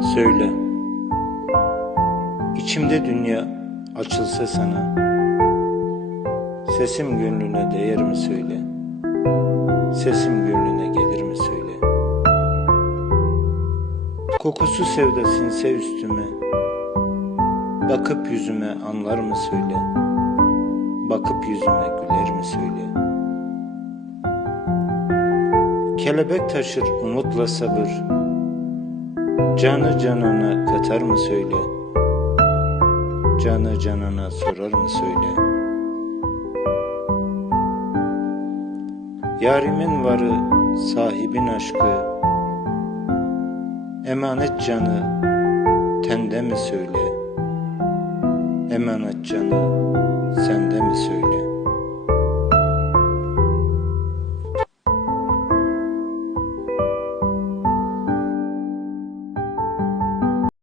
Söyle. İçimde dünya açılsa sana Sesim gönlüne değer mi söyle? Sesim gönlüne gelir mi söyle? Kokusu sevda sinse üstüme Bakıp yüzüme anlar mı söyle? Bakıp yüzüme güler mi söyle? Kelebek taşır umutla sabır Canı canana katar mı söyle? Canı canana sorar mı söyle? Yarimin varı sahibin aşkı. Emanet canı tende mi söyle? Emanet canı sende mi